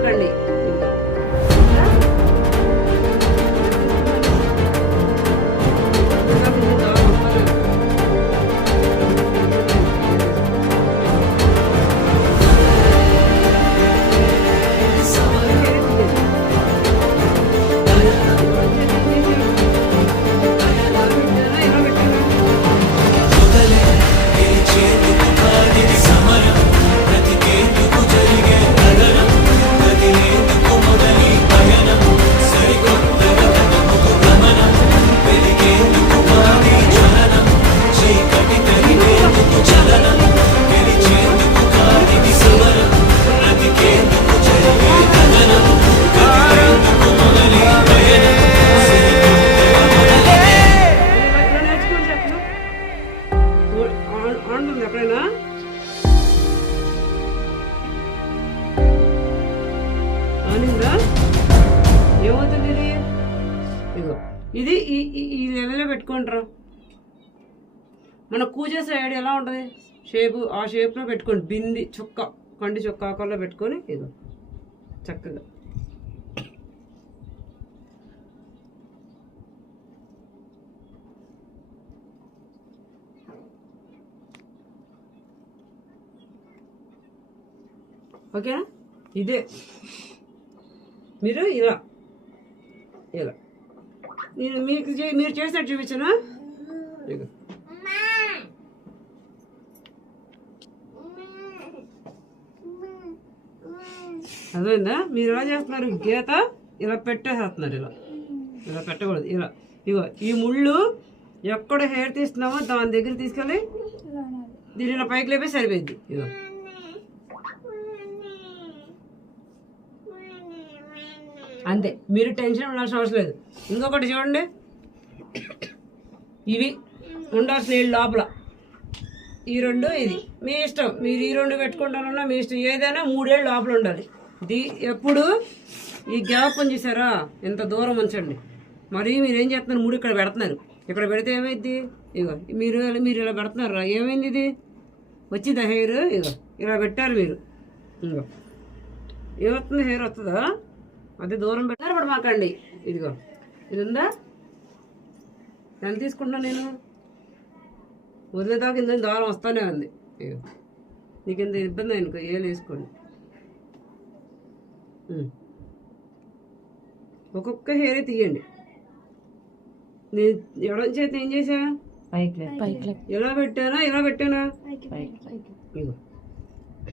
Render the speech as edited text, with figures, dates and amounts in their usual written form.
మాకండి. ఎప్పుడైనా ఆనిందా ఏమవుతుంది ఇది? ఇగో ఇది ఈ లెవెల్లో పెట్టుకుంటారు. మన కూజే సైడ్ ఎలా ఉంటుంది షేపు, ఆ షేప్లో పెట్టుకోండి. బింది చుక్క, కంటి చుక్క ఆకారంలో పెట్టుకొని ఇగో చక్కగా ఓకేనా? ఇదే మీరు ఇలా ఇలా నేను మీరు చేసినట్టు చూపించనా? ఇక అదేందా మీరు ఎలా చేస్తున్నారు? గీత ఇలా పెట్టేసేస్తున్నారు. ఇలా ఇలా పెట్టకూడదు. ఇలా ఇగో ఈ ముళ్ళు ఎక్కడ హెయిర్ తీస్తున్నామో దాని దగ్గర తీసుకెళ్ళి దీని ఇలా పైకి లేపే సరిపోయింది. ఇగో అంతే, మీరు టెన్షన్ ఉండాల్సిన అవసరం లేదు. ఇంకొకటి చూడండి, ఇవి ఉండాల్సిన లోపల ఈ రెండు, ఇది మీ ఇష్టం. మీరు ఈ రెండు పెట్టుకుంటానన్నా మీ ఇష్టం. ఏదైనా 3 ఏళ్ళు లోపల ఉండాలి. ఎప్పుడు ఈ గ్యాప్ అని చూసారా ఎంత దూరం ఉంచండి. మరి మీరు ఏం చేస్తున్నారు? 3 ఇక్కడ పెడుతున్నారు. ఇక్కడ పెడితే ఏమైంది? ఇగో మీరు ఇలా పెడుతున్నారు. ఏమైంది? ఇది వచ్చిందా హెయిర్? ఇగో ఇలా పెట్టారు మీరు. ఇగో ఏమవుతుంది? హెయిర్ వస్తుందా? అదే దూరం పెట్టారు. ఇప్పుడు మాకండి ఇదిగో ఇది ఉందా? ఎంత తీసుకుంటున్నా నేను? వదిలేదాకా ఇంత దారం వస్తానే ఉంది. ఇగో నీకు ఇంత ఇబ్బంది అనుకో, ఏళ్ళు వేసుకోండి. ఒక్కొక్క హెయిర్ తీయండి. నేను ఎడం చేతి ఏం చేసా? ఇలా పెట్టానా? ఇలా పెట్టానా? ఇగో